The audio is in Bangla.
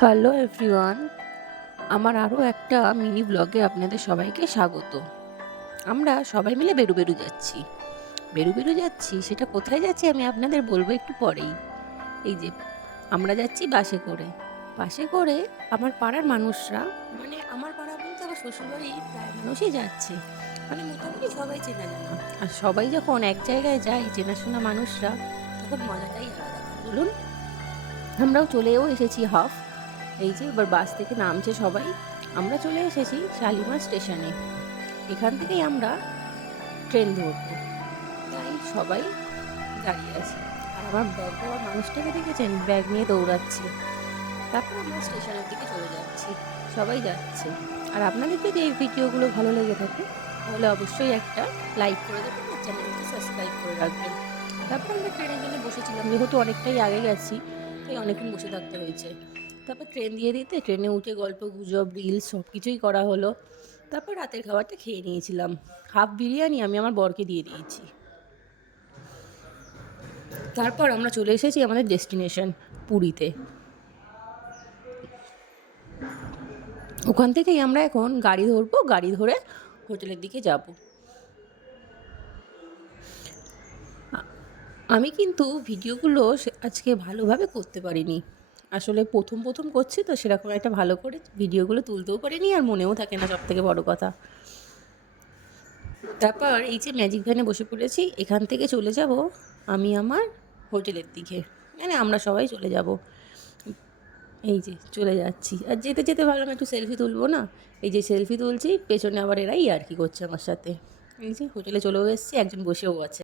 হ্যালো এভরিওয়ান, আমার আরও একটা মিনি ব্লগে আপনাদের সবাইকে স্বাগত। আমরা সবাই মিলে বেরু যাচ্ছি। বেরু যাচ্ছি, সেটা কোথায় যাচ্ছি আমি আপনাদের বলবো একটু পরেই। এই যে আমরা যাচ্ছি বাসে করে। বাসে করে আমার পাড়ার মানুষরা, মানে আমার পাড়া বলতে আমার শ্বশুরবাড়ির প্রায় মানুষই যাচ্ছে। মানে মোটামুটি সবাই চেনা জানা। আর সবাই যখন এক জায়গায় যায়, চেনাশোনা মানুষরা, তখন মজাটাই আলাদা, বলুন। আমরাও চলেও এসেছি হাফ। এই যে এবার বাস থেকে নামছে সবাই। আমরা চলে এসেছি শালিমার স্টেশনে। এখান থেকেই আমরা ট্রেন ধরবো, তাই সবাই দাঁড়িয়ে আছি। আর আমার ব্যাগ দেওয়ার মানুষটাকে দেখেছেন, ব্যাগ নিয়ে দৌড়াচ্ছে। তারপর আমরা স্টেশনের দিকে চলে যাচ্ছি, সবাই যাচ্ছে। আর আপনাদের যদি এই ভিডিওগুলো ভালো লেগে থাকে, তাহলে অবশ্যই একটা লাইক করে দেবেন আর চ্যানেলটি সাবস্ক্রাইব করে রাখবেন। তারপর আমরা ট্রেনের জন্য বসেছিলাম, যেহেতু অনেকটাই আগে গেছি, তাই অনেকক্ষণ বসে থাকতে হয়েছে। তারপর ট্রেন দিয়ে দিতে ট্রেনে উঠে গল্প গুজব রিলস সব কিছুই করা হলো। তারপর রাতের খাবারটা খেয়ে নিয়েছিলাম। হাফ বিরিয়ানি আমি আমার বরকে দিয়ে দিয়েছি। তারপর আমরা চলে এসেছি আমাদের ডেস্টিনেশন পুরীতে। ওখান থেকেই আমরা এখন গাড়ি ধরবো, গাড়ি ধরে হোটেলের দিকে যাব। আমি কিন্তু ভিডিওগুলো আজকে ভালোভাবে করতে পারিনি। আসলে প্রথম করছি তো, সেরকম একটা ভালো করে ভিডিওগুলো তুলতেও পারিনি, আর মনেও থাকে না, সবথেকে বড় কথা। তারপর এই যে ম্যাজিক ভ্যানে বসে পড়েছি, এখান থেকে চলে যাব আমি আমার হোটেলের দিকে। মানে আমরা সবাই চলে যাব। এই যে চলে যাচ্ছি, আর যেতে যেতে ভাবলাম একটু সেলফি তুলবো না। এই যে সেলফি তুলছি, পেছনে আবার এরাই আর কি করছে আমার সাথে। এই যে হোটেলে চলেও এসেছি, একজন বসেও আছে।